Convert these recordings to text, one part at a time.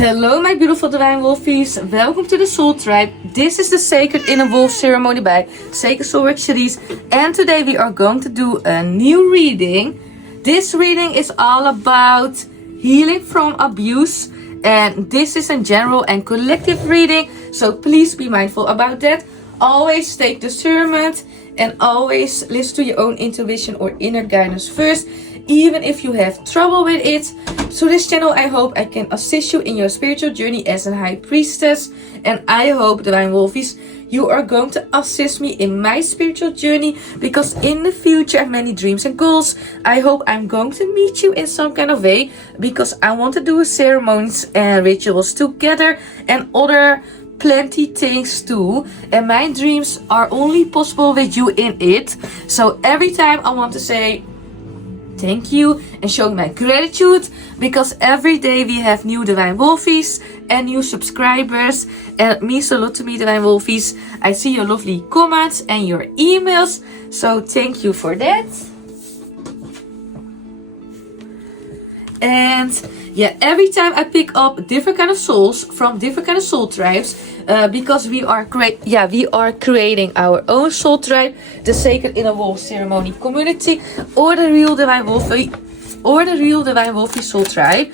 Hello my beautiful Divine Wolfeys, welcome to the Soul Tribe. This is the Sacred Inner Wolf ceremony by Sacred Soul Work Charice, and today we are going to do a new reading. This reading is all about healing from abuse, and this is a general and collective reading, so please be mindful about that. Always take discernment and always listen to your own intuition or inner guidance first, even if you have trouble with it. So this channel, I hope I can assist you in your spiritual journey as a high priestess, and I hope, Divine Wolfeys, you are going to assist me in my spiritual journey, because in the future I have many dreams and goals. I hope I'm going to meet you in some kind of way, because I want to do ceremonies and rituals together and other plenty things too, and my dreams are only possible with you in it. So every time I want to say thank you and show my gratitude, because every day we have new Divine Wolfeys and new subscribers, and it means a lot to me, Divine Wolfeys. I see your lovely comments and your emails, so thank you for that. And yeah, every time I pick up different kind of souls from different kind of soul tribes, because we are creating our own soul tribe, the Sacred Inner Wolf Ceremony community, or the real Divine Wolfey, soul tribe.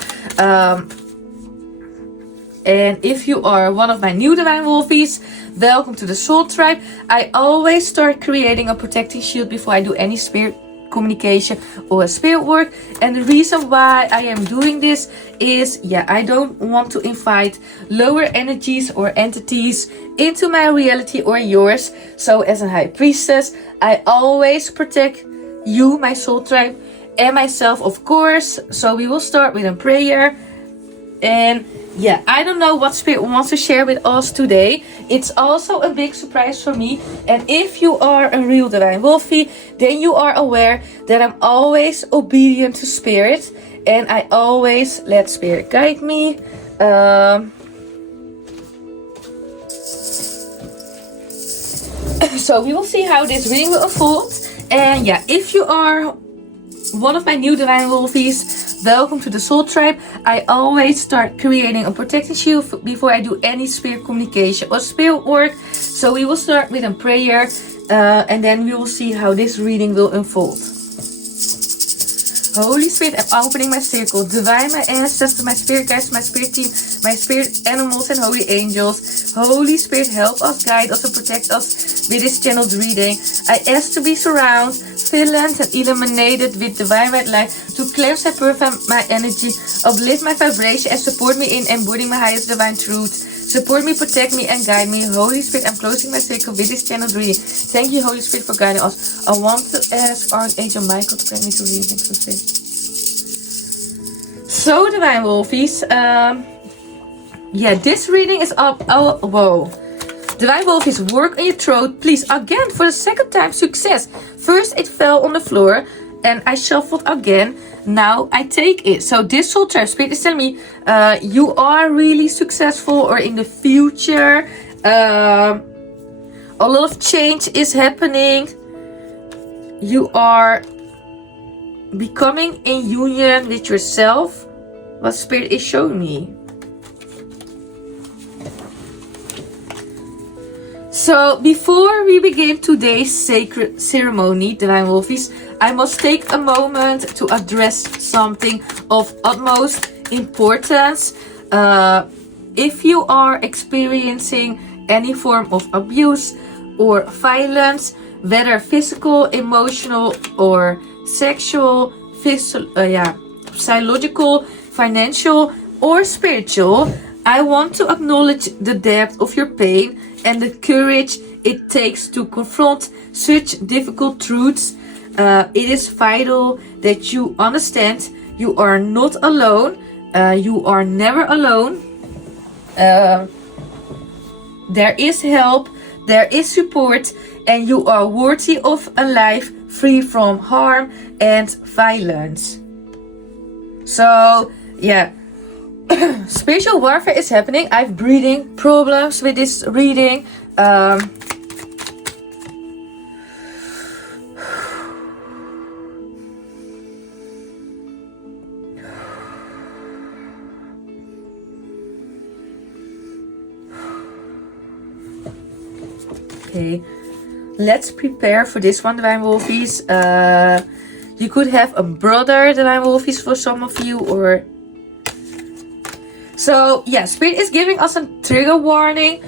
And if you are one of my new Divine Wolfeys, welcome to the soul tribe. I always start creating a protecting shield before I do any spirit communication or spirit work, and the reason why I am doing this is I don't want to invite lower energies or entities into my reality or yours. So as a high priestess, I always protect you, my soul tribe, and myself, of course. So we will start with a prayer. And I don't know what Spirit wants to share with us today. It's also a big surprise for me. And if you are a real Divine Wolfey, then you are aware that I'm always obedient to Spirit, and I always let Spirit guide me. So we will see how this reading will unfold. And if you are one of my new Divine Wolfeys, welcome to the Soul Tribe. I always start creating a protecting shield before I do any spirit communication or spirit work. So we will start with a prayer, and then we will see how this reading will unfold. Holy Spirit, I'm opening my circle. Divine, my ancestors, my spirit guides, my spirit team, my spirit animals, and holy angels. Holy Spirit, help us, guide us, and protect us with this channeled reading. I ask to be surrounded, filled, and illuminated with divine white light to cleanse and purify my energy, uplift my vibration, and support me in embodying my highest divine truth. Support me, protect me, and guide me. Holy Spirit, I'm closing my circle with this channeled reading. Thank you, Holy Spirit, for guiding us. I want to ask Archangel Michael to bring me to reading. So, Divine Wolfeys, this reading is up. Oh, whoa. Divine Wolfeys, work on your throat, please. Again, for the second time, success. First, it fell on the floor, and I shuffled again. Now I take it. So this soul tribe spirit is telling me you are really successful, or in the future a lot of change is happening. You are becoming in union with yourself. What Spirit is showing me. So before we begin today's sacred ceremony, Divine Wolfeys, I must take a moment to address something of utmost importance. If you are experiencing any form of abuse or violence, whether physical, emotional, or sexual, psychological, financial, or spiritual, I want to acknowledge the depth of your pain and the courage it takes to confront such difficult truths. It is vital that you understand you are not alone. You are never alone. There is help, there is support, and you are worthy of a life free from harm and violence. So, spiritual warfare is happening. I have breathing problems with this reading. Okay, let's prepare for this one, Divine Wolfeys. You could have a brother, Divine Wolfeys, for some of you, or... So, yeah, Spirit is giving us a trigger warning.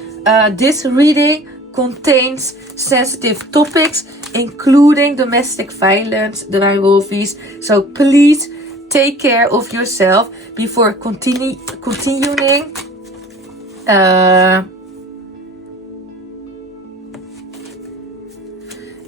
This reading contains sensitive topics, including domestic violence, Divine Wolfeys. So, please take care of yourself before continuing.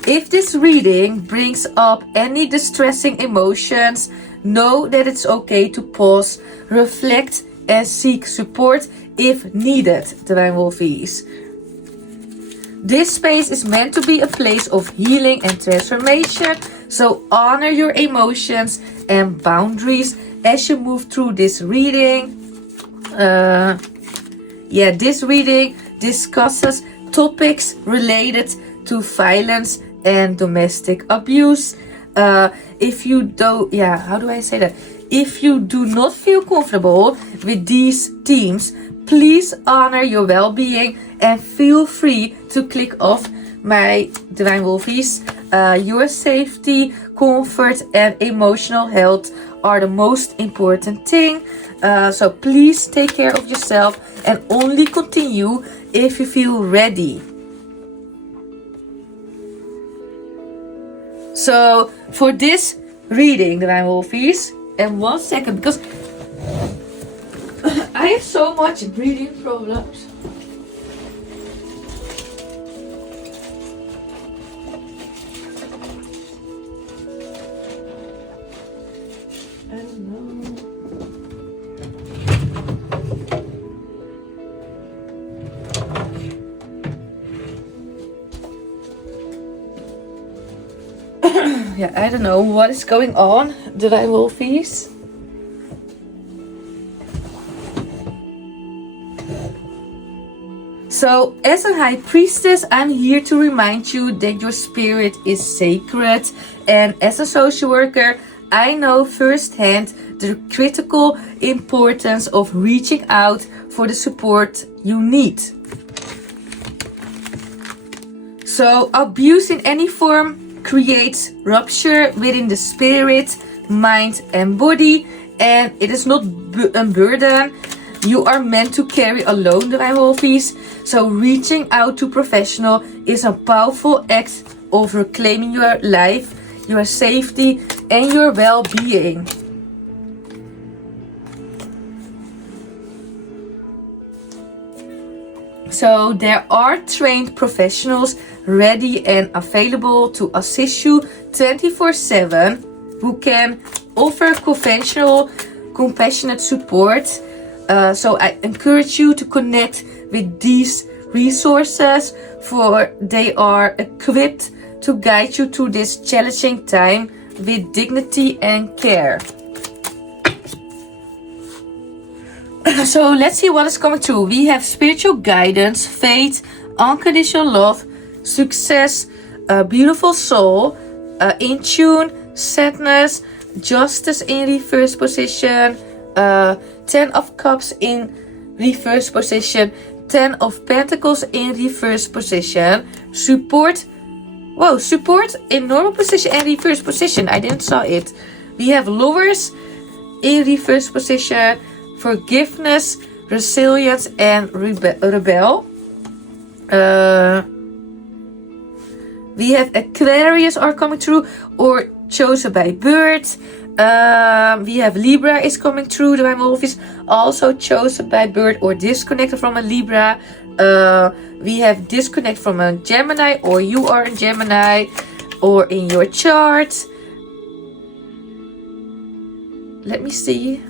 If this reading brings up any distressing emotions, know that it's okay to pause, reflect, and seek support if needed, Divine Wolfeys. This space is meant to be a place of healing and transformation, so honor your emotions and boundaries as you move through this reading. This reading discusses topics related to violence and domestic abuse. If you do, how do I say that? If you do not feel comfortable with these themes, please honor your well-being and feel free to click off my Divine Wolfeys. Your safety, comfort, and emotional health are the most important thing. So please take care of yourself and only continue if you feel ready. So for this reading, Divine Wolfeys, and 1 second, because I have so much breathing problems. I don't know. I don't know what is going on, Divine Wolfeys. So, as a high priestess, I'm here to remind you that your spirit is sacred. And as a social worker, I know firsthand the critical importance of reaching out for the support you need. So, abuse in any form creates rupture within the spirit, mind, and body, and it is not a burden you are meant to carry alone, Divine Wolfeys. So reaching out to professional is a powerful act of reclaiming your life, your safety, and your well-being. So there are trained professionals ready and available to assist you 24/7 who can offer conventional, compassionate support. So I encourage you to connect with these resources, for they are equipped to guide you through this challenging time with dignity and care. So let's see what is coming through. We have spiritual guidance, faith, unconditional love, success, a beautiful soul, in tune, sadness, justice in reverse position, 10 of cups in reverse position, 10 of pentacles in reverse position, support in normal position and reverse position. I didn't saw it. We have lovers in reverse position, forgiveness, resilience, and rebel. We have Aquarius are coming through, or chosen by birth. We have Libra is coming through, Divine Wolfeys, also chosen by birth or disconnected from a Libra. We have disconnect from a Gemini, or you are a Gemini, or in your chart. Let me see.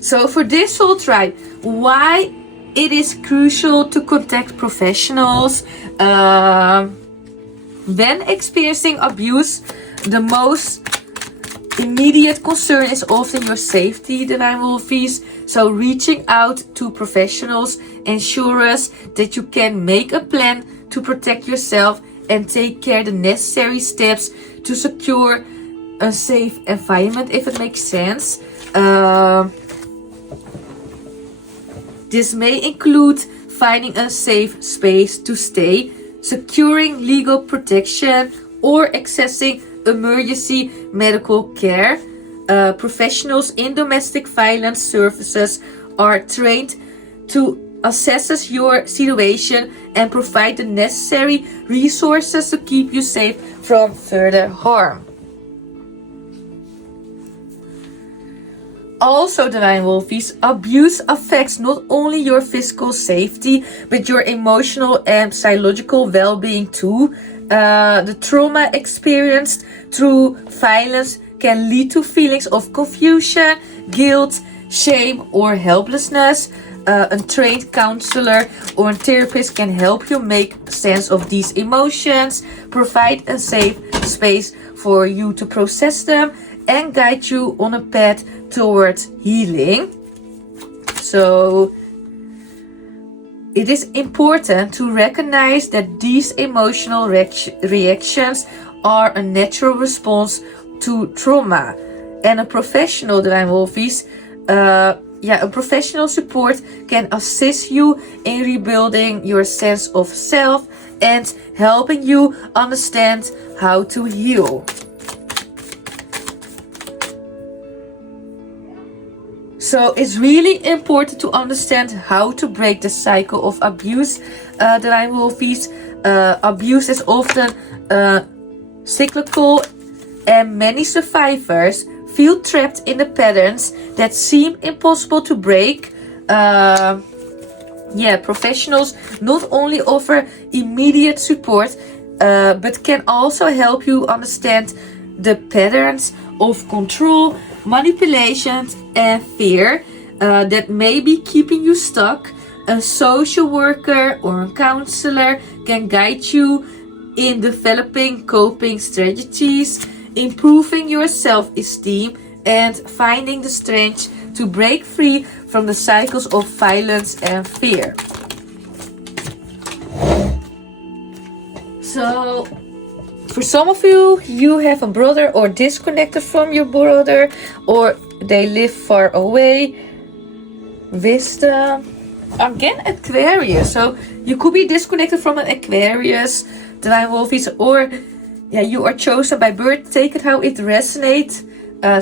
So for this soul tribe, why it is crucial to contact professionals when experiencing abuse. The most immediate concern is often your safety, Divine Wolfeys. So reaching out to professionals ensures that you can make a plan to protect yourself and take care the necessary steps to secure a safe environment, if it makes sense. This may include finding a safe space to stay, securing legal protection, or accessing emergency medical care. Professionals in domestic violence services are trained to assess your situation and provide the necessary resources to keep you safe from further harm. Also, Divine Wolfeys, abuse affects not only your physical safety, but your emotional and psychological well-being too. The trauma experienced through violence can lead to feelings of confusion, guilt, shame, or helplessness. A trained counselor or a therapist can help you make sense of these emotions, provide a safe space for you to process them, and guide you on a path towards healing. So it is important to recognize that these emotional reactions are a natural response to trauma, and a professional, Divine Wolfeys, a professional support can assist you in rebuilding your sense of self and helping you understand how to heal. So it's really important to understand how to break the cycle of abuse, Divine Wolfeys. Abuse is often cyclical, and many survivors feel trapped in the patterns that seem impossible to break. Professionals not only offer immediate support, but can also help you understand the patterns of control, manipulation, and fear that may be keeping you stuck. A social worker or a counselor can guide you in developing coping strategies, improving your self-esteem, and finding the strength to break free from the cycles of violence and fear. So, for some of you, you have a brother or disconnected from your brother, or they live far away. Wisdom. Again, Aquarius. So, you could be disconnected from an Aquarius, Divine Wolfeys, or you are chosen by birth. Take it how it resonates.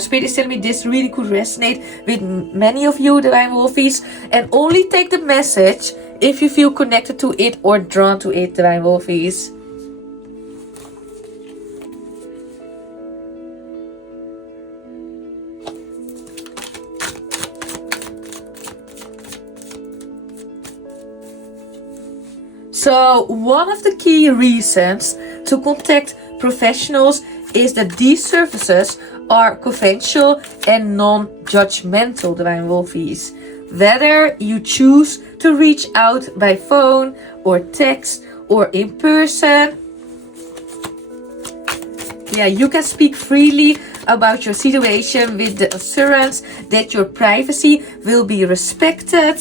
Spirit is telling me this really could resonate with many of you, Divine Wolfeys, and only take the message if you feel connected to it or drawn to it, Divine Wolfeys. So, one of the key reasons to contact professionals is that these services are confidential and non-judgmental, Divine Wolfeys. Whether you choose to reach out by phone or text or in person, you can speak freely about your situation with the assurance that your privacy will be respected.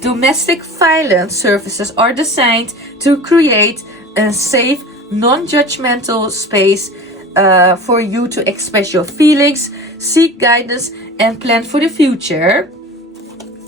Domestic violence services are designed to create a safe, non-judgmental space for you to express your feelings, seek guidance, and plan for the future.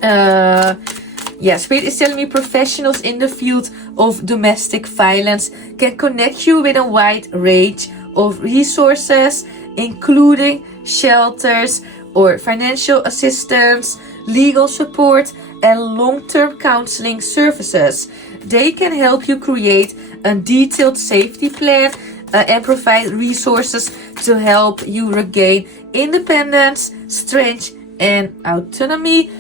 Spirit is telling me professionals in the field of domestic violence can connect you with a wide range of resources, including shelters or financial assistance, legal support, and long-term counseling services. They can help you create a detailed safety plan and provide resources to help you regain independence, strength, and autonomy.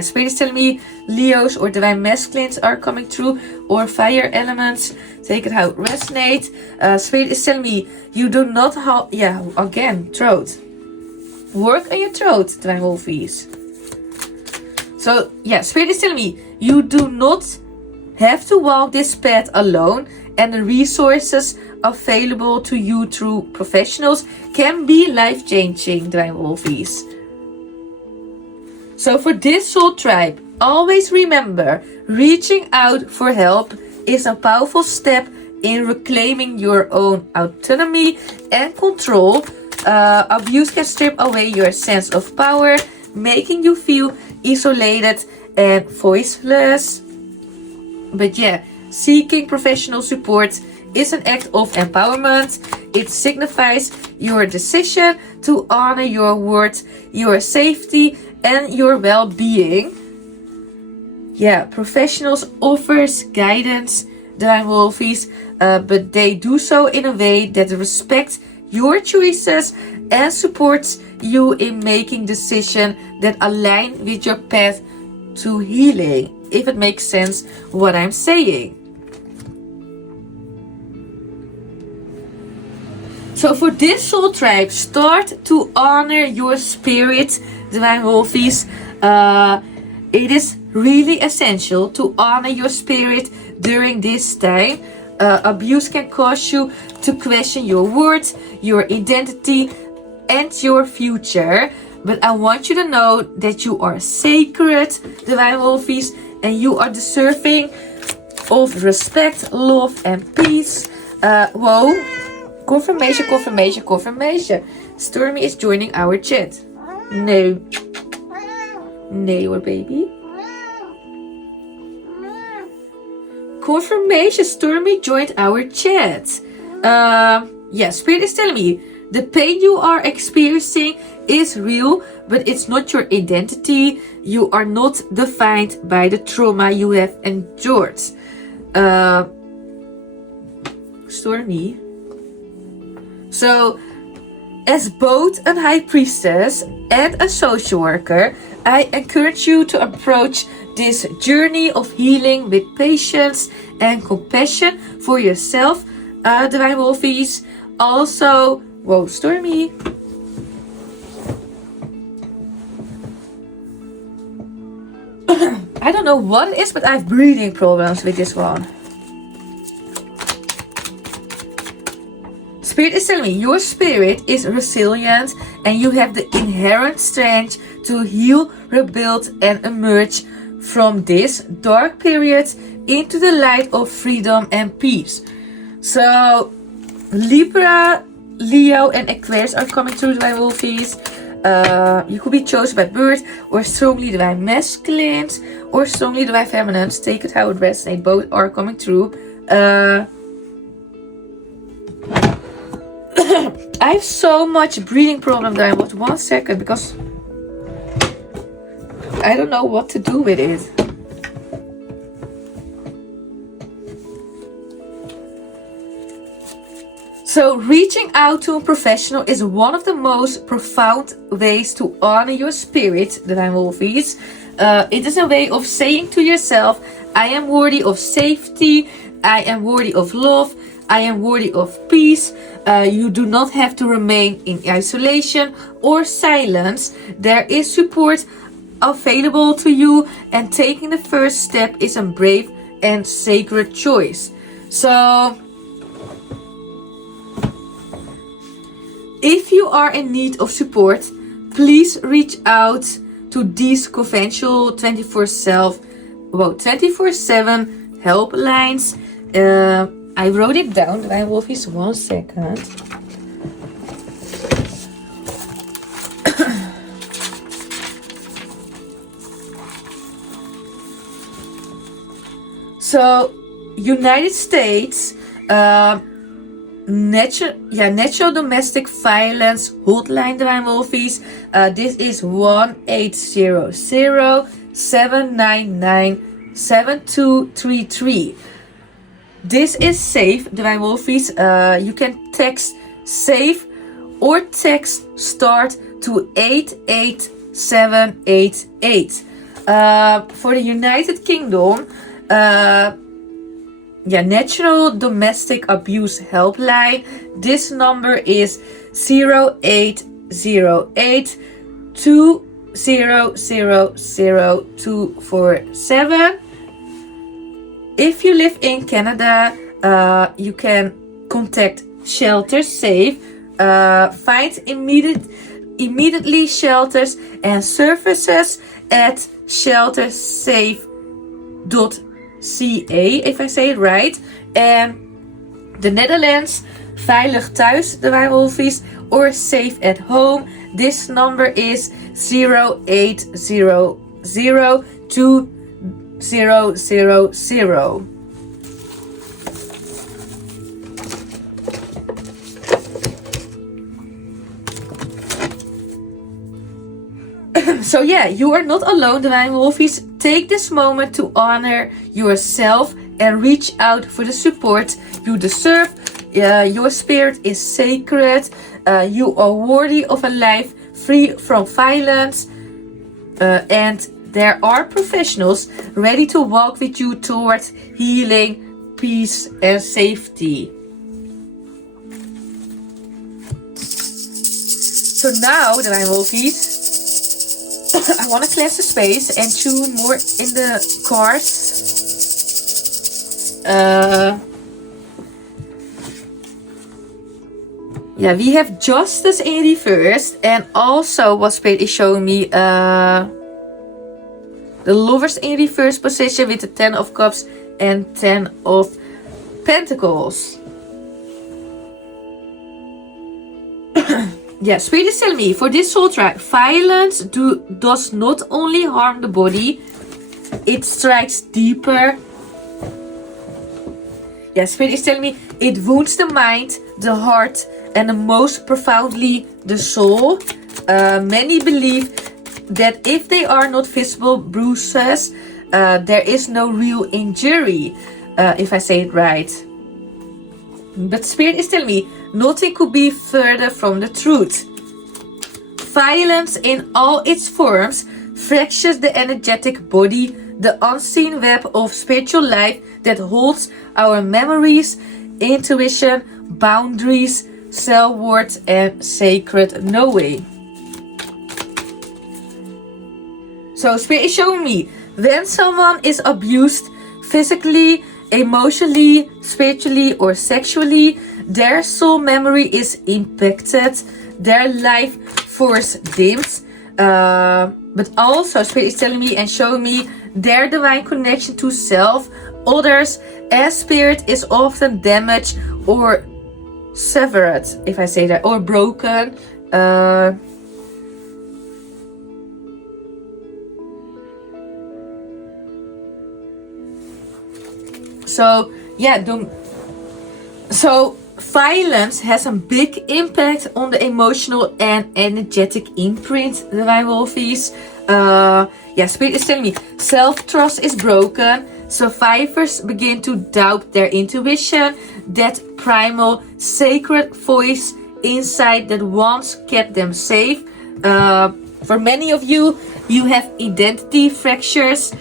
Spirit is telling me Leos or divine masculines are coming through, or fire elements. Take it how it resonates. Spirit is telling me you do not have, throat. Work on your throat, Divine Wolfeys. So, Spirit is telling me you do not have to walk this path alone, and the resources available to you through professionals can be life-changing, Divine Wolfeys. So for this soul tribe, always remember, reaching out for help is a powerful step in reclaiming your own autonomy and control. Abuse can strip away your sense of power, making you feel isolated and voiceless. But yeah, seeking professional support is an act of empowerment. It signifies your decision to honor your worth, your safety, and your well-being. Yeah, professionals offers guidance, Divine Wolfeys, but they do so in a way that respects your choices and supports you in making decisions that align with your path to healing. If it makes sense what I'm saying. So for this soul tribe, start to honor your spirit, Divine Wolfeys. It is really essential to honor your spirit during this time. Abuse can cause you to question your worth, your identity, and your future. But I want you to know that you are sacred, Divine Wolfeys, and you are deserving of respect, love, and peace. Whoa. Confirmation, confirmation, confirmation. Stormy is joining our chat. No. No, your baby. Confirmation, Stormy joined our chat. Yeah, Spirit is telling me the pain you are experiencing is real, but it's not your identity. You are not defined by the trauma you have endured. Stormy. So, as both a high priestess and a social worker, I encourage you to approach this journey of healing with patience and compassion for yourself, Divine Wolfeys. Also, whoa, Stormy. I don't know what it is, but I have breathing problems with this one. Spirit is telling me your spirit is resilient and you have the inherent strength to heal, rebuild, and emerge from this dark period into the light of freedom and peace. So, Libra, Leo, and Aquarius are coming through, Divine Wolfeys. You could be chosen by birth, or strongly Divine Masculines, or strongly Divine Feminines. Take it how it resonates. Both are coming through. I have so much breathing problem that I was 1 second because I don't know what to do with it. So reaching out to a professional is one of the most profound ways to honor your spirit, Divine Wolfeys. It is a way of saying to yourself, I am worthy of safety, I am worthy of love, I am worthy of peace. You do not have to remain in isolation or silence. There is support available to you, and taking the first step is a brave and sacred choice. So, if you are in need of support, please reach out to these conventional 24/7 helplines. I wrote it down, Divine Wolfeys, 1 second. So, United States, natural domestic violence hotline, Divine Wolfeys. This is 1-800-799-7233. This is safe, Divine Wolfeys. You can text SAFE or text START to 88788. For the United Kingdom, Natural Domestic Abuse Helpline. This number is 0808 2000247. If you live in Canada, you can contact Shelter Safe. Find immediately shelters and services at sheltersafe.ca, if I say it right. And the Netherlands, veilig thuis, Divine Wolfeys, or safe at home. This number is 0800-2000. So yeah, you are not alone, Divine Wolfeys. Take this moment to honor yourself and reach out for the support you deserve. Your spirit is sacred. You are worthy of a life free from violence. And there are professionals ready to walk with you towards healing, peace, and safety. So now, Divine Wolfeys, I want to cleanse the space and tune more in the cards. Yeah, we have Justice in reverse, and also what Spirit is showing me, the Lovers in reverse position with the 10 of Cups and 10 of Pentacles. Yeah, Spirit is telling me, for this soul tribe, violence does not only harm the body, it strikes deeper. Yeah, Spirit is telling me, it wounds the mind, the heart, and the most profoundly the soul. Many believe that if they are not visible bruises, there is no real injury, if I say it right. But Spirit is telling me, nothing could be further from the truth. Violence in all its forms fractures the energetic body, the unseen web of spiritual life that holds our memories, intuition, boundaries, self-worth, and sacred knowing. So Spirit is showing me, when someone is abused physically, emotionally, spiritually, or sexually, their soul memory is impacted, their life force dimmed, but also Spirit is telling me and showing me their divine connection to self, others, and spirit is often damaged or severed, if I say that, or broken. So yeah, so violence has a big impact on the emotional and energetic imprint, Divine Wolfeys. Yeah, Spirit is telling me self-trust is broken. Survivors begin to doubt their intuition, that primal sacred voice inside that once kept them safe. For many of you, you have identity fractures.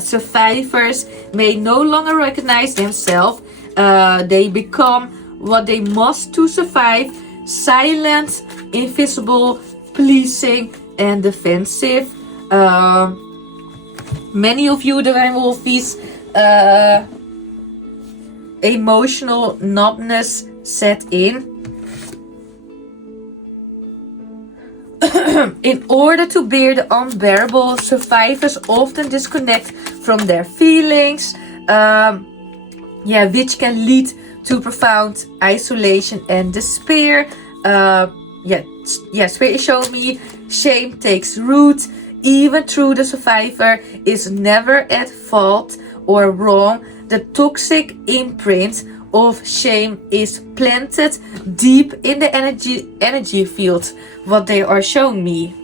Survivors may no longer recognize themselves. They become what they must to survive: silent, invisible, pleasing, and defensive. Many of you, Divine Wolfeys, emotional numbness set in. In order to bear the unbearable, survivors often disconnect from their feelings, which can lead to profound isolation and despair. Spirit is showing me shame takes root. Even though the survivor is never at fault or wrong, the toxic imprint of shame is planted deep in the energy field, what they are showing me.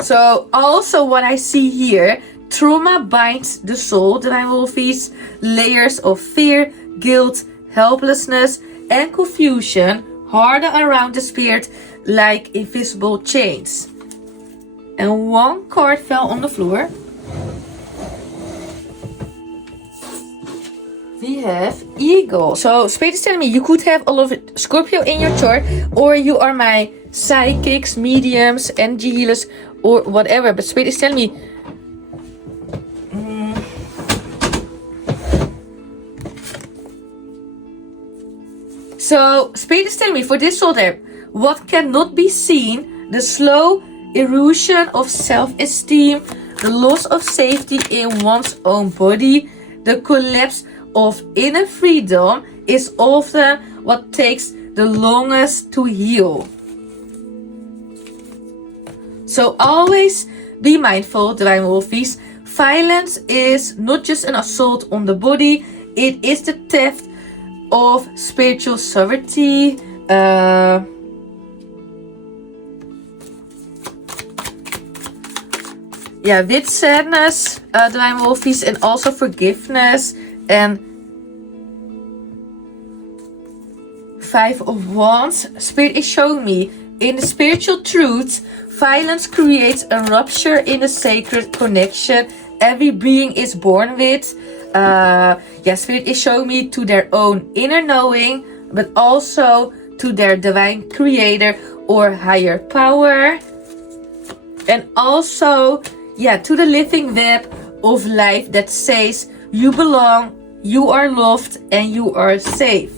So also what I see here, trauma binds the soul, Divine Wolfeys. Layers of fear, guilt, helplessness, and confusion harder around the spirit like invisible chains. And one card fell on the floor. We have Eagle. So Spirit is telling me you could have a lot of Scorpio in your chart, or you are my psychics, mediums, energy healers, or whatever. But Spirit is telling me so Spirit is telling me for this soul type, what cannot be seen, the slow erosion of self-esteem, the loss of safety in one's own body, the collapse of inner freedom is often what takes the longest to heal. So always be mindful, Divine Wolfeys. Violence is not just an assault on the body, it is the theft of spiritual sovereignty. With sadness, Divine Wolfeys, and also forgiveness. And 5 of Wands. Spirit is showing me, in the spiritual truth, violence creates a rupture in the sacred connection every being is born with. Spirit is showing me to their own inner knowing, but also to their divine creator or higher power. And also, to the living web of life that says you belong, you are loved, and you are safe.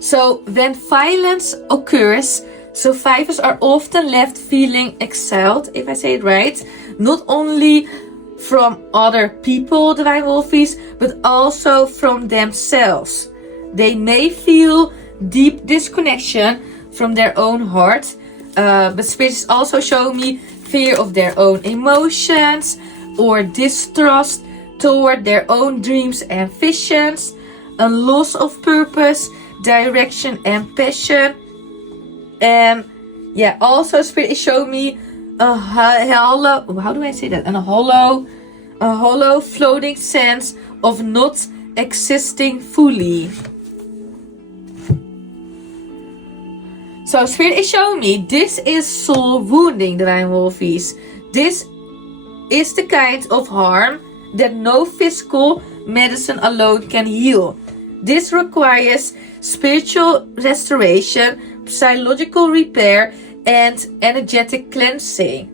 So when violence occurs, survivors are often left feeling exiled, if I say it right, not only from other people, Divine Wolfeys, but also from themselves. They may feel deep disconnection from their own heart, but Spirit is also showing me fear of their own emotions or distrust toward their own dreams and visions, a loss of purpose, direction and passion. And also Spirit is showing me a hollow, how do I say that? A hollow floating sense of not existing fully. So Spirit is showing me this is soul wounding, Divine Wolfeys. This is the kind of harm that no physical medicine alone can heal. This requires spiritual restoration, psychological repair, and energetic cleansing.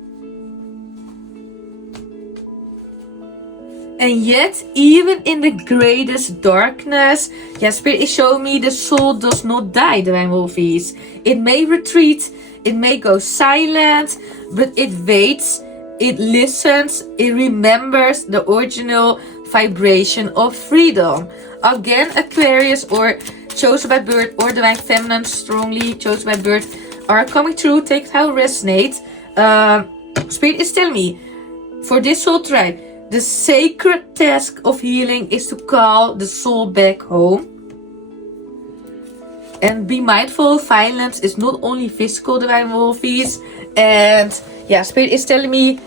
And yet, even in the greatest darkness, Spirit is showing me the soul does not die, Divine Wolfeys. It may retreat, it may go silent, but it waits, it listens, it remembers the original vibration of freedom. Again, Aquarius or chosen by birth or Divine Feminine, strongly chosen by birth, are coming through. Take how it resonates. Spirit is telling me, for this soul tribe, the sacred task of healing is to call the soul back home. And be mindful, violence is not only physical, Divine Wolfeys. And Spirit is telling me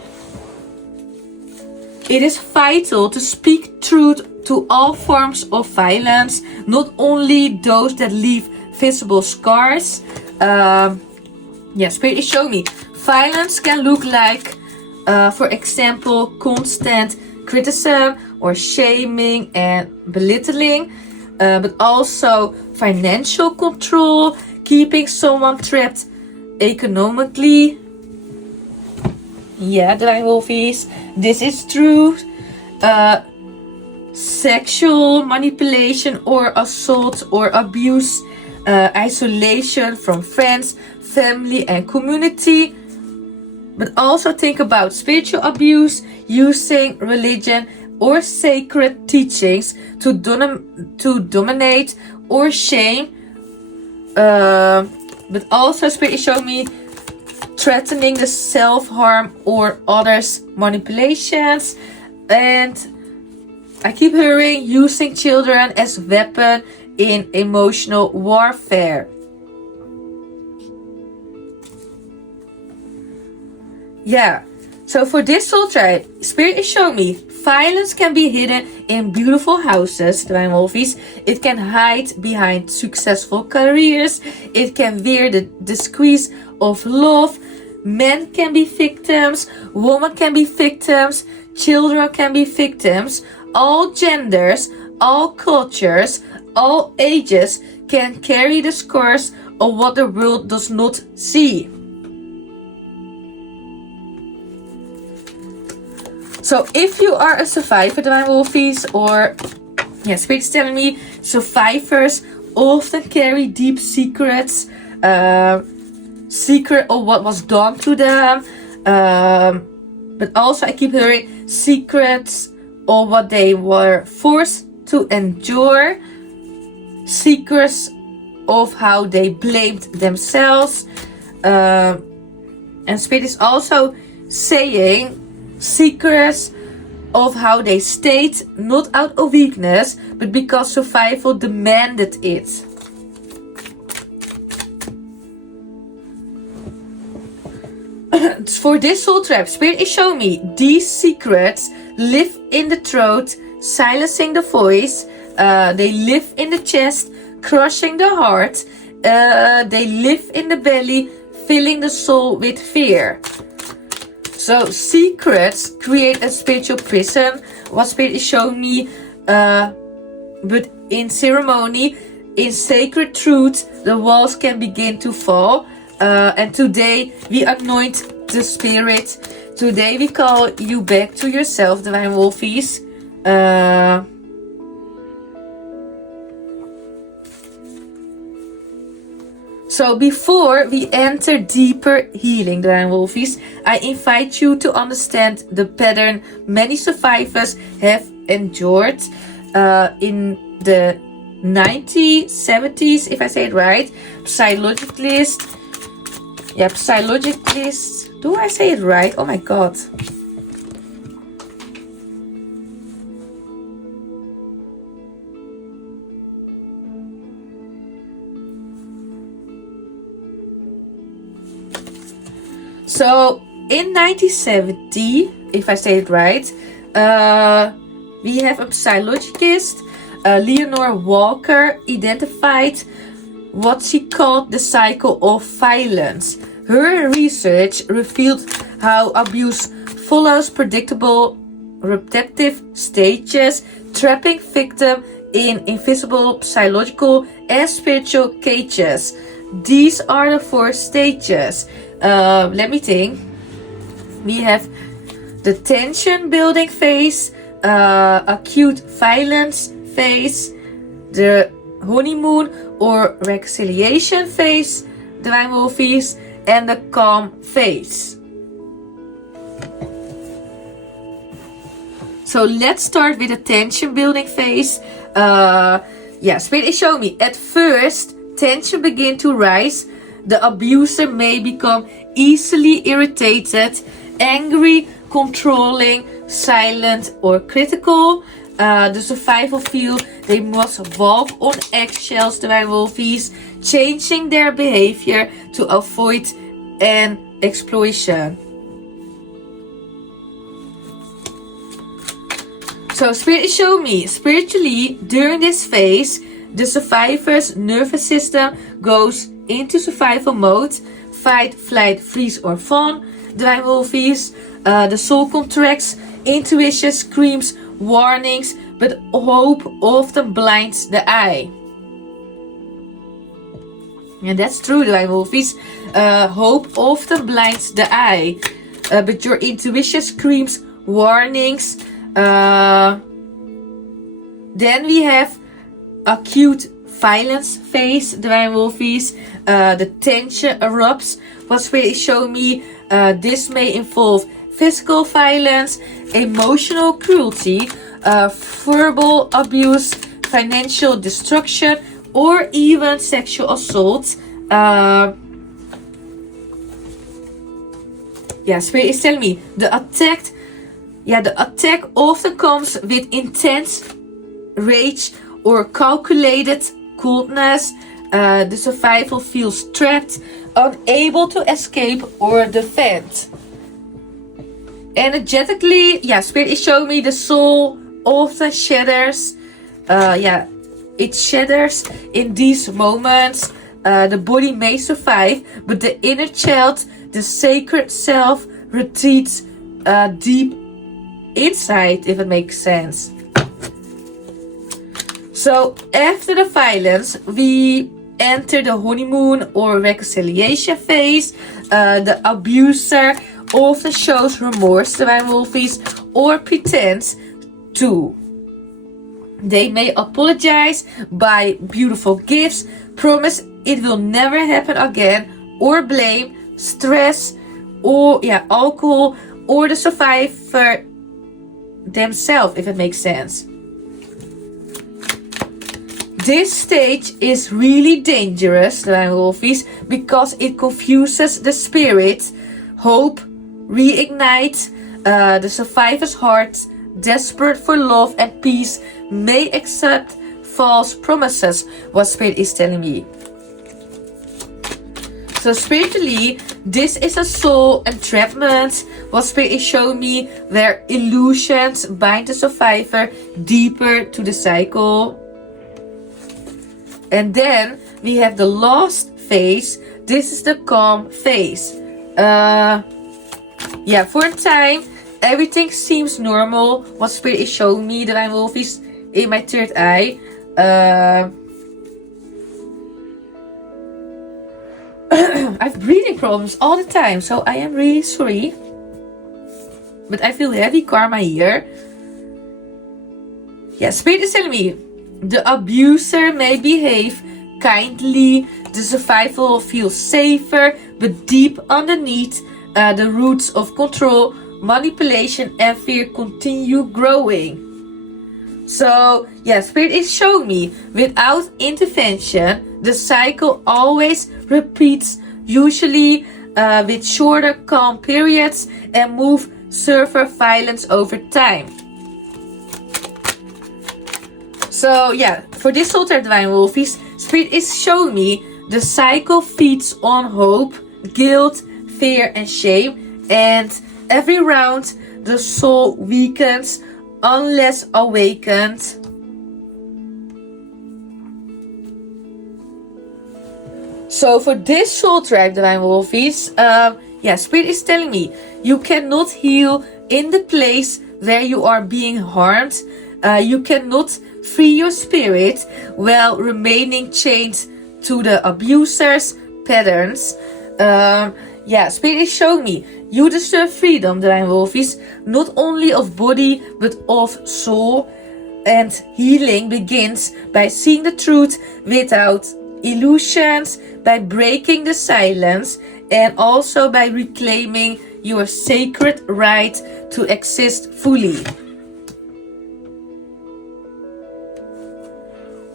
it is vital to speak truth to all forms of violence, not only those that leave visible scars. Spirit is showing me violence can look like, for example, constant criticism or shaming and belittling, but also financial control, keeping someone trapped economically. Divine Wolfeys, this is true. Sexual manipulation or assault or abuse, isolation from friends, family and community. But also think about spiritual abuse, using religion or sacred teachings to dominate or shame. But also Spirit is showing me threatening the self-harm or others' manipulations. And I keep hearing using children as weapon in emotional warfare. So for this soul tribe, Spirit is showing me violence can be hidden in beautiful houses, Divine Wolfeys. It can hide behind successful careers. It can wear the squeeze of love. Men can be victims. Women can be victims. Children can be victims. All genders, all cultures, all ages can carry the scars of what the world does not see. So if you are a survivor, Divine Wolfeys, or Spirit is telling me survivors often carry deep secrets, secret of what was done to them. But but also I keep hearing secrets of what they were forced to endure, secrets of how they blamed themselves, and Spirit is also saying secrets of how they stayed not out of weakness, but because survival demanded it. For this soul trap, Spirit is showing me these secrets live in the throat, silencing the voice. They live in the chest, crushing the heart. They live in the belly, filling the soul with fear. So secrets create a spiritual prison. What Spirit is showing me, but in ceremony, in sacred truth, the walls can begin to fall. And today we anoint the Spirit. Today we call you back to yourself, Divine Wolfeys. So before we enter deeper healing, Divine Wolfeys, I invite you to understand the pattern many survivors have endured in the 1970s, if I say it right. Psychologist. Do I say it right? Oh my god. So in 1970, if I say it right, we have a psychologist, Leonore Walker, identified what she called the cycle of violence. Her research revealed how abuse follows predictable, repetitive stages, trapping victim in invisible psychological and spiritual cages. These are the 4 stages. Let me think. We have the tension building phase, acute violence phase, the honeymoon or reconciliation phase, Divine Wolfeys, and the calm phase. So let's start with the tension building phase. Spirit is showing me at first tension begin to rise. The abuser may become easily irritated, angry, controlling, silent, or critical. The survival feel they must walk on eggshells, Divine Wolfeys, changing their behavior to avoid an exploitation. So Spirit is showing me, spiritually, during this phase, the survivor's nervous system goes into survival mode, fight, flight, freeze, or fawn, Divine Wolfeys. The soul contracts, intuition screams warnings, but hope often blinds the eye. And that's true, Divine Wolfeys. Hope often blinds the eye, but your intuition screams warnings. Then we have acute violence phase, Divine Wolfeys. The tension erupts. What Spirit is showing me, this may involve physical violence, emotional cruelty, verbal abuse, financial destruction, or even sexual assault. Spirit is telling me the attack often comes with intense rage or calculated coldness. The survival feels trapped, unable to escape or defend. Energetically, Spirit is showing me the soul often shatters. It shatters in these moments. The body may survive, but the inner child, the sacred self, retreats deep inside, if it makes sense. So after the violence, we enter the honeymoon or reconciliation phase. The abuser often shows remorse, Divine Wolfeys, or pretends to. They may apologize, buy beautiful gifts, promise it will never happen again, or blame, stress, or alcohol or the survivor themselves, if it makes sense. This stage is really dangerous, Divine Wolfeys, because it confuses the spirit. Hope reignites the survivor's heart, desperate for love and peace, may accept false promises, what Spirit is telling me. So spiritually, this is a soul entrapment, what Spirit is showing me, where illusions bind the survivor deeper to the cycle. And then we have the last phase. This is the calm phase. Yeah, for a time, everything seems normal. What Spirit is showing me, Divine Wolfeys, in my third eye. I have breathing problems all the time, so I am really sorry. But I feel heavy karma here. Yeah, Spirit is telling me, the abuser may behave kindly, the survivor will feel safer, but deep underneath, the roots of control, manipulation and fear continue growing. So, yeah, Spirit is showing me, without intervention, the cycle always repeats, usually with shorter calm periods, and move server violence over time. So yeah, for this soul type, Divine Wolfeys, Spirit is showing me the cycle feeds on hope, guilt, fear and shame, and every round the soul weakens unless awakened. So for this soul tribe, Divine Wolfeys, yeah, Spirit is telling me you cannot heal in the place where you are being harmed. You cannot free your spirit while remaining chained to the abuser's patterns. Yeah, Spirit is showing me you deserve freedom, Divine Wolfeys, not only of body but of soul. And healing begins by seeing the truth without illusions, by breaking the silence, and also by reclaiming your sacred right to exist fully.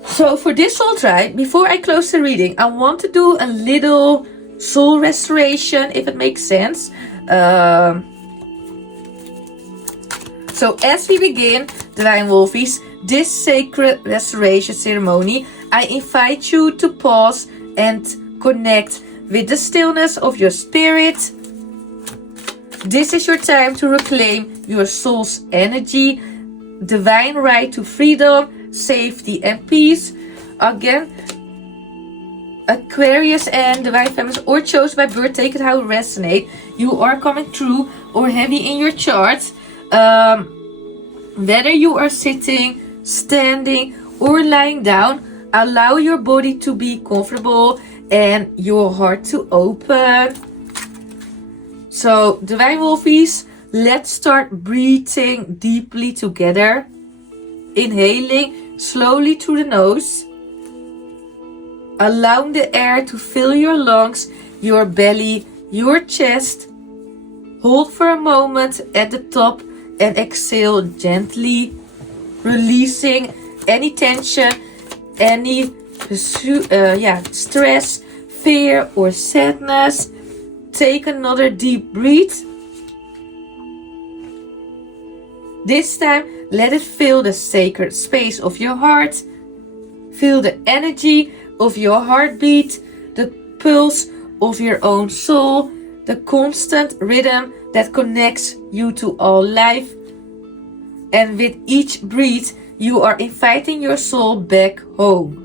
So for this soul tribe, before I close the reading, I want to do a little soul restoration, if it makes sense. So as we begin, Divine Wolfeys, this sacred restoration ceremony, I invite you to pause and connect with the stillness of your spirit. This is your time to reclaim your soul's energy, divine right to freedom, safety and peace. Again, Aquarius and Divine Feminines, or chosen by birth, take it how it resonates. You are coming through or heavy in your chart. Whether you are sitting, standing or lying down, allow your body to be comfortable and your heart to open. So, Divine Wolfeys, let's start breathing deeply together. Inhaling slowly through the nose. Allowing the air to fill your lungs, your belly, your chest. Hold for a moment at the top and exhale gently. Releasing any tension, any stress, fear or sadness. Take another deep breath. This time, let it fill the sacred space of your heart. Feel the energy of your heartbeat, the pulse of your own soul, the constant rhythm that connects you to all life. And with each breath, you are inviting your soul back home.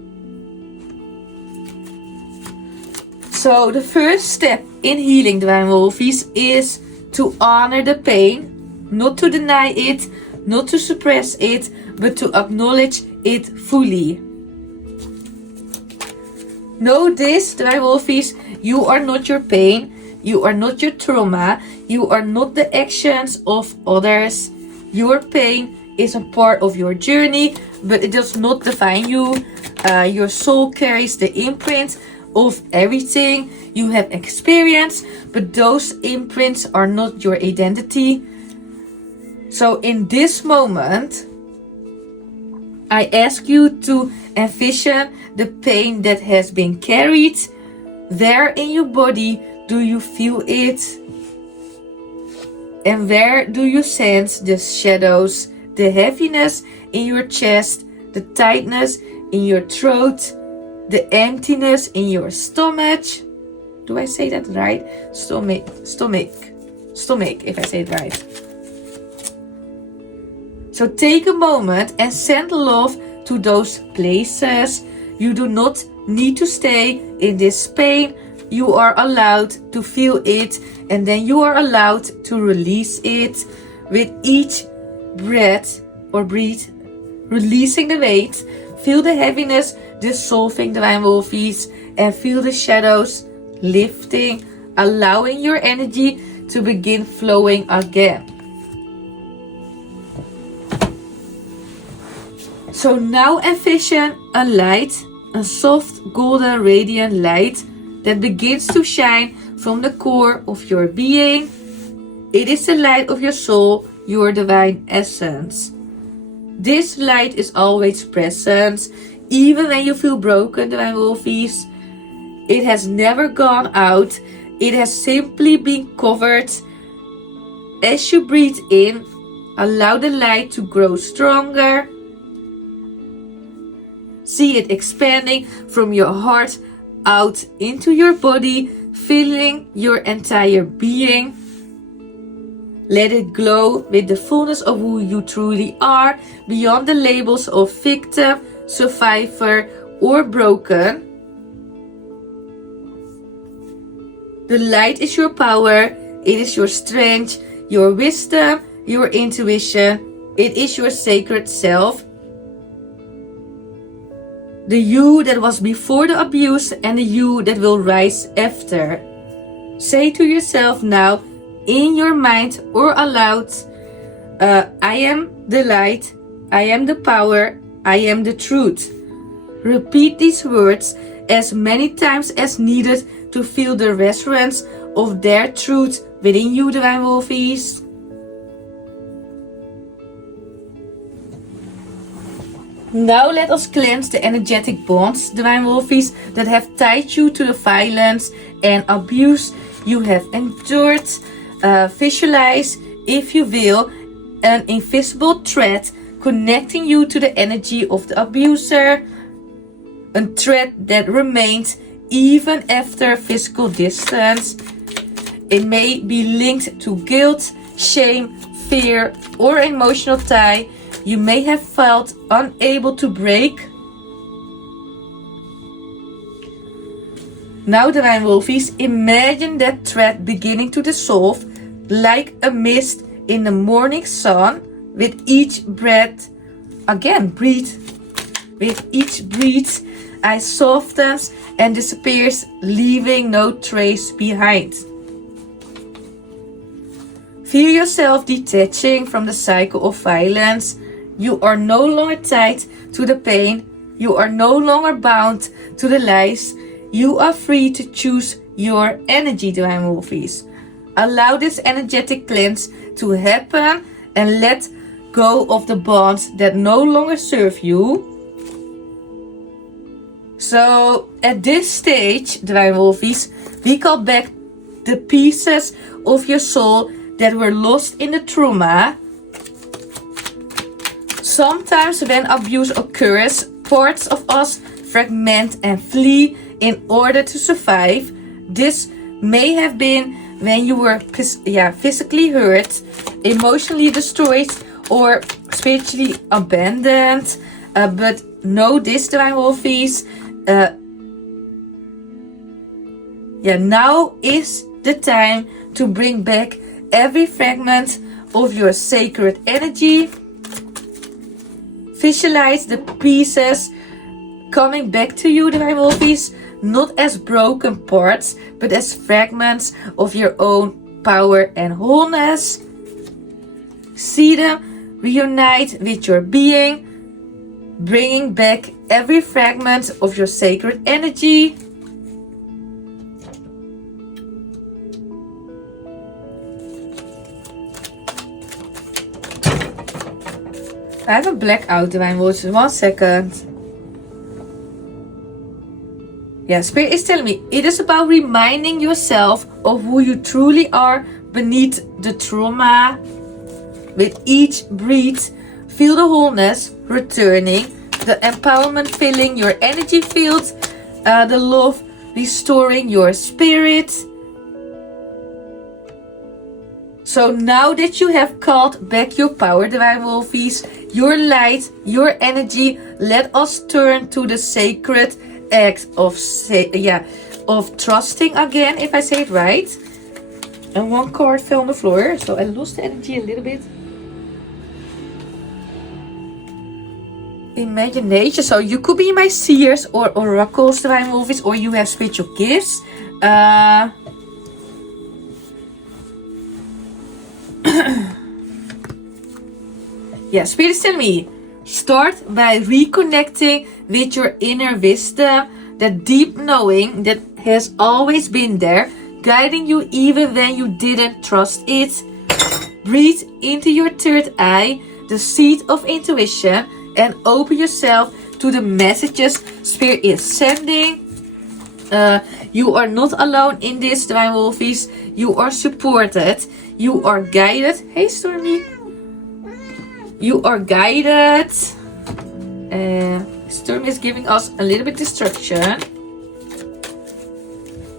So the first step in healing, Divine Wolfeys, is to honor the pain, not to deny it, not to suppress it, but to acknowledge it fully. Know this, Divine Wolfeys, you are not your pain, you are not your trauma, you are not the actions of others. Your pain is a part of your journey, but it does not define you. Your soul carries the imprint of everything you have experienced, but those imprints are not your identity. So in this moment, I ask you to envision the pain that has been carried. Where in your body do you feel it? And where do you sense the shadows, the heaviness in your chest, the tightness in your throat, the emptiness in your stomach? Do I say that right? Stomach, if I say it right. So take a moment and send love to those places. You do not need to stay in this pain. You are allowed to feel it, and then you are allowed to release it with each breath or breathe, releasing the weight. Feel the heaviness dissolving, Divine Wolfeys, and feel the shadows lifting, allowing your energy to begin flowing again. So now envision a light, a soft golden radiant light that begins to shine from the core of your being. It is the light of your soul, your divine essence. This light is always present, even when you feel broken, Divine Wolfeys. It has never gone out. It has simply been covered. As you breathe in, allow the light to grow stronger. See it expanding from your heart out into your body, filling your entire being. Let it glow with the fullness of who you truly are, beyond the labels of victim, survivor, or broken. The light is your power, it is your strength, your wisdom, your intuition. It is your sacred self. The you that was before the abuse and the you that will rise after. Say to yourself now, in your mind or aloud, I am the light, I am the power, I am the truth. Repeat these words as many times as needed to feel the resonance of their truth within you, Divine Wolfeys. Now let us cleanse the energetic bonds, Divine Wolfeys, that have tied you to the violence and abuse you have endured. Visualize, if you will, an invisible thread connecting you to the energy of the abuser. A thread that remains even after physical distance. It may be linked to guilt, shame, fear, or emotional tie you may have felt unable to break. Now, Divine Wolfeys, imagine that thread beginning to dissolve like a mist in the morning sun with each breath. Again, breathe. With each breath, I softens and disappears, leaving no trace behind. Feel yourself detaching from the cycle of violence. You are no longer tied to the pain. You are no longer bound to the lies. You are free to choose your energy, Divine Wolfeys. Allow this energetic cleanse to happen and let go of the bonds that no longer serve you. So at this stage, Divine Wolfeys, we call back the pieces of your soul that were lost in the trauma. Sometimes when abuse occurs, parts of us fragment and flee in order to survive. This may have been when you were physically hurt, emotionally destroyed, or spiritually abandoned. But know this, Divine Wolfeys, now is the time to bring back every fragment of your sacred energy. Visualize the pieces coming back to you, Divine Wolfeys, not as broken parts, but as fragments of your own power and wholeness. See them reunite with your being, bringing back every fragment of your sacred energy. I have a blackout, Divine Wolfeys. 1 second. Yeah, Spirit is telling me it is about reminding yourself of who you truly are beneath the trauma. With each breath, feel the wholeness returning, the empowerment filling your energy field, the love restoring your spirit. So now that you have called back your power, Divine Wolfeys, your light, your energy, let us turn to the sacred act of trusting again, if I say it right. And 1 card fell on the floor, so I lost the energy a little bit. Imagination. So you could be my seers or oracles, Divine Wolfeys, or you have spiritual gifts. Yeah, Spirit is telling me, start by reconnecting with your inner wisdom, that deep knowing that has always been there, guiding you even when you didn't trust it. Breathe into your third eye, the seat of intuition, and open yourself to the messages Spirit is sending. You are not alone in this, Divine Wolfeys. You are supported. You are guided. Hey, Stormy. You are guided. Stormy is giving us a little bit distraction.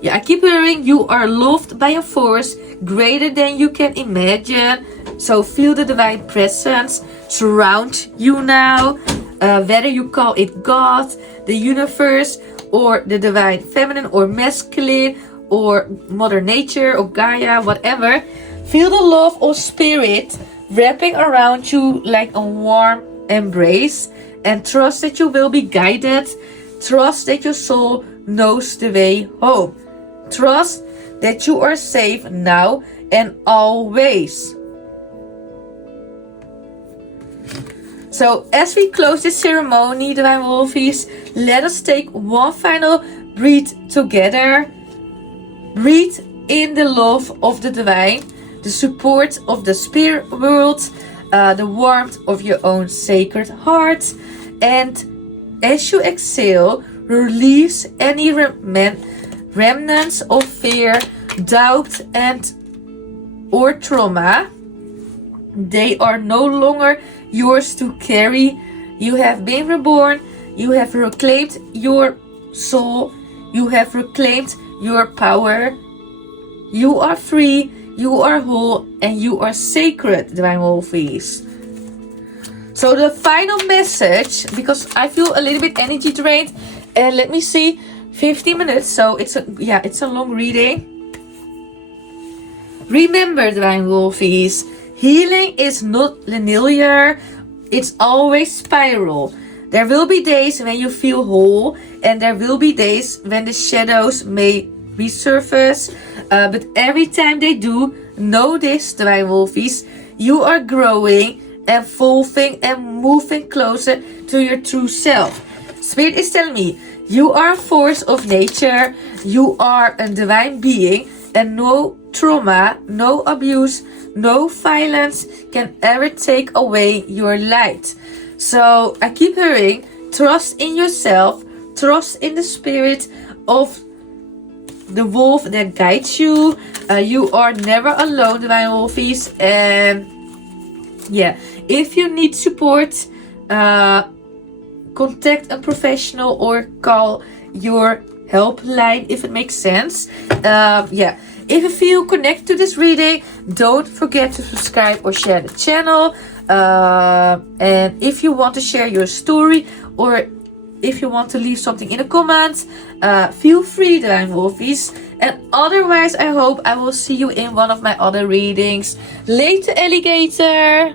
Yeah, I keep hearing you are loved by a force greater than you can imagine. So feel the divine presence surround you now. Whether you call it God, the universe, or the divine feminine or masculine, or Mother Nature or Gaia, whatever. Feel the love of Spirit wrapping around you like a warm embrace, and trust that you will be guided. Trust that your soul knows the way home. Trust that you are safe now and always. So as we close this ceremony, Divine Wolfeys, let us take 1 final breath together. Breathe in the love of the divine, the support of the spirit world, the warmth of your own sacred heart. And as you exhale, release any remnants of fear, doubt, or trauma. They are no longer yours to carry. You have been reborn. You have reclaimed your soul. You have reclaimed your power. You are free. You are whole. And you are sacred, Divine Wolfeys. So the final message, because I feel a little bit energy drained. And let me see, 50 minutes. So it's a long reading. Remember, Divine Wolfeys, healing is not linear. It's always spiral. There will be days when you feel whole, and there will be days when the shadows may resurface. But every time they do, know this, Divine Wolfeys, you are growing, evolving, and moving closer to your true self. Spirit is telling me, you are a force of nature. You are a divine being, and no trauma, no abuse, no violence can ever take away your light. So I keep hearing, trust in yourself, trust in the spirit of the wolf that guides you. You are never alone, Divine Wolfeys. And yeah, if you need support, contact a professional or call your helpline if it makes sense. If you feel connected to this reading, don't forget to subscribe or share the channel. And if you want to share your story, or if you want to leave something in the comments, feel free, Divine Wolfeys. And otherwise, I hope I will see you in one of my other readings. Later, alligator!